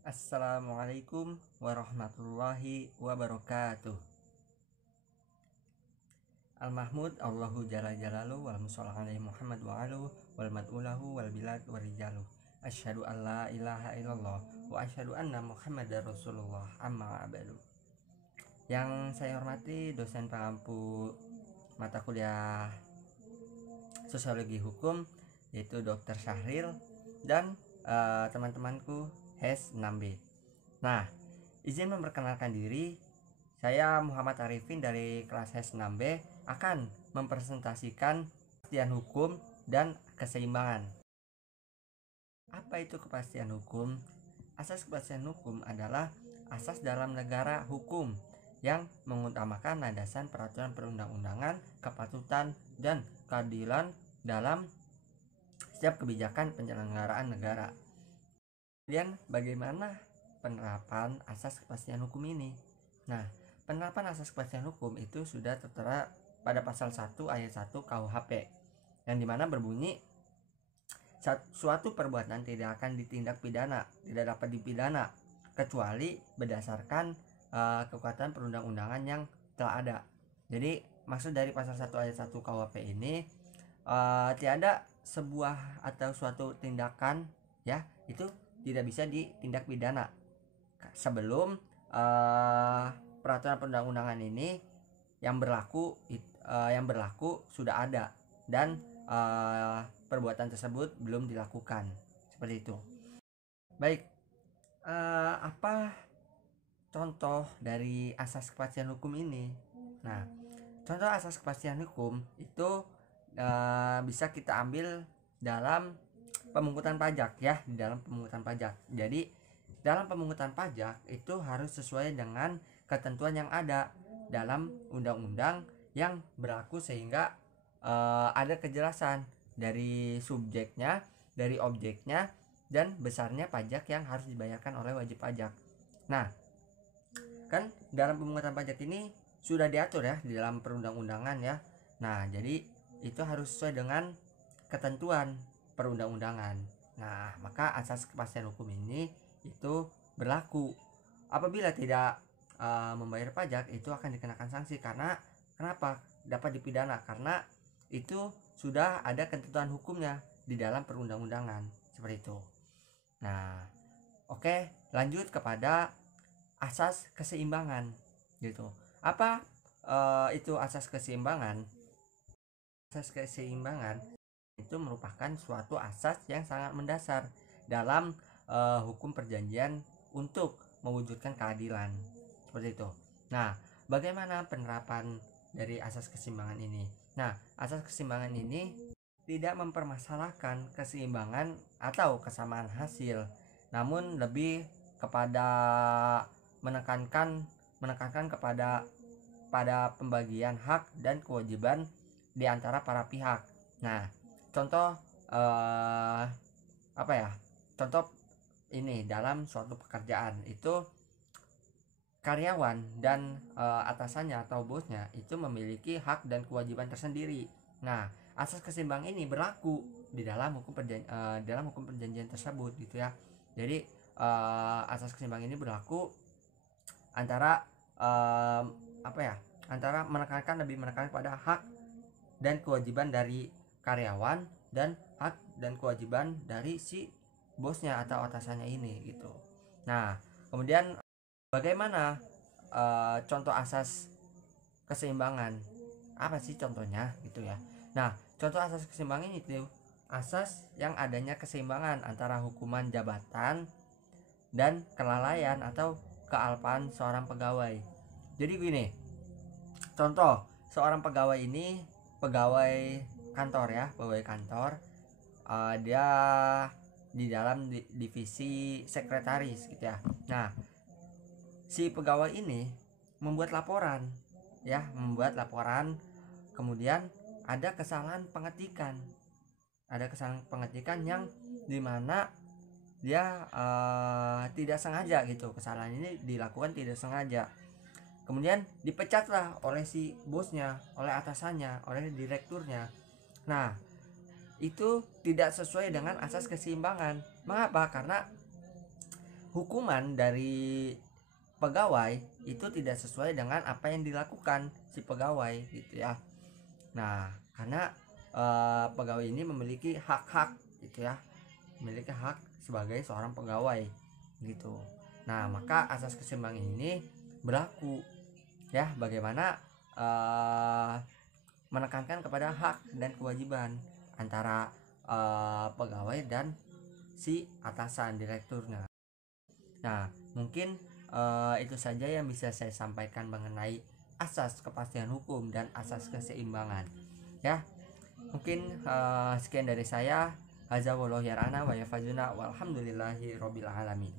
Assalamualaikum warahmatullahi wabarakatuh. Al-Mahmud Allahu Jalla Jalalu wal musalla alaihi Muhammad wa alu wal mad'ulahu wal bilad wa rijalu. Asyhadu an la ilaha illallah wa asyhadu anna Muhammadar Rasulullah amma ba'du. Yang saya hormati dosen pengampu mata kuliah Sosiologi Hukum yaitu Dr. Syahril dan teman-temanku HES 6B. Nah, izin memperkenalkan diri, saya Muhammad Arifin dari kelas HES 6B akan mempresentasikan kepastian hukum dan keseimbangan. Apa itu kepastian hukum? Asas kepastian hukum adalah asas dalam negara hukum yang mengutamakan landasan peraturan perundang-undangan, kepatutan, dan keadilan dalam setiap kebijakan penyelenggaraan negara. Kemudian bagaimana penerapan asas kepastian hukum ini? Nah, penerapan asas kepastian hukum itu sudah tertera pada pasal 1 ayat 1 KUHP yang dimana berbunyi suatu perbuatan tidak akan ditindak pidana, tidak dapat dipidana kecuali berdasarkan kekuatan perundang-undangan yang telah ada. Jadi maksud dari pasal 1 ayat 1 KUHP ini tiada sebuah atau suatu tindakan ya itu tidak bisa ditindak pidana sebelum peraturan perundang-undangan ini yang berlaku sudah ada dan perbuatan tersebut belum dilakukan, seperti itu. Baik, apa contoh dari asas kepastian hukum ini? Nah, contoh asas kepastian hukum itu bisa kita ambil dalam pemungutan pajak ya, di dalam pemungutan pajak. Jadi dalam pemungutan pajak itu harus sesuai dengan ketentuan yang ada dalam undang-undang yang berlaku sehingga ada kejelasan dari subjeknya, dari objeknya, dan besarnya pajak yang harus dibayarkan oleh wajib pajak. Nah, kan dalam pemungutan pajak ini sudah diatur ya di dalam perundang-undangan ya. Nah, jadi itu harus sesuai dengan ketentuan perundang-undangan. Nah, maka asas kepastian hukum ini itu berlaku. Apabila tidak membayar pajak itu akan dikenakan sanksi karena kenapa? Dapat dipidana karena itu sudah ada ketentuan hukumnya di dalam perundang-undangan, seperti itu. Nah, oke, lanjut kepada asas keseimbangan gitu. Apa itu asas keseimbangan? Asas keseimbangan itu merupakan suatu asas yang sangat mendasar dalam hukum perjanjian untuk mewujudkan keadilan, seperti itu. Nah, bagaimana penerapan dari asas keseimbangan ini? Nah, asas keseimbangan ini tidak mempermasalahkan keseimbangan atau kesamaan hasil, namun lebih kepada menekankan pada pembagian hak dan kewajiban di antara para pihak. Nah, contoh contoh ini dalam suatu pekerjaan itu karyawan dan atasannya atau bosnya itu memiliki hak dan kewajiban tersendiri. Nah, asas keseimbangan ini berlaku di dalam hukum perjanjian tersebut gitu ya. Jadi asas keseimbangan ini berlaku antara antara lebih menekankan pada hak dan kewajiban dari karyawan dan hak dan kewajiban dari si bosnya atau atasannya ini gitu. Nah, kemudian bagaimana contoh asas keseimbangan? Apa sih contohnya gitu ya? Nah, contoh asas keseimbangan itu asas yang adanya keseimbangan antara hukuman jabatan dan kelalaian atau kealpaan seorang pegawai. Jadi gini, contoh seorang pegawai ini pegawai kantor ya, pegawai kantor, dia di dalam divisi sekretaris gitu ya. Nah, si pegawai ini membuat laporan kemudian ada kesalahan pengetikan yang dimana dia tidak sengaja gitu, kesalahan ini dilakukan tidak sengaja, kemudian dipecatlah oleh si bosnya, oleh atasannya, oleh direkturnya. Nah, itu tidak sesuai dengan asas keseimbangan. Mengapa? Karena hukuman dari pegawai itu tidak sesuai dengan apa yang dilakukan si pegawai gitu ya. Nah, karena pegawai ini memiliki hak-hak gitu ya, memiliki hak sebagai seorang pegawai gitu. Nah, maka asas keseimbangan ini berlaku ya, bagaimana menekankan kepada hak dan kewajiban antara pegawai dan si atasan direkturnya. Nah, mungkin itu saja yang bisa saya sampaikan mengenai asas kepastian hukum dan asas keseimbangan ya. Mungkin sekian dari saya. Hadza wallahu yarana wa yafazuna walhamdulillahi rabbil alamin.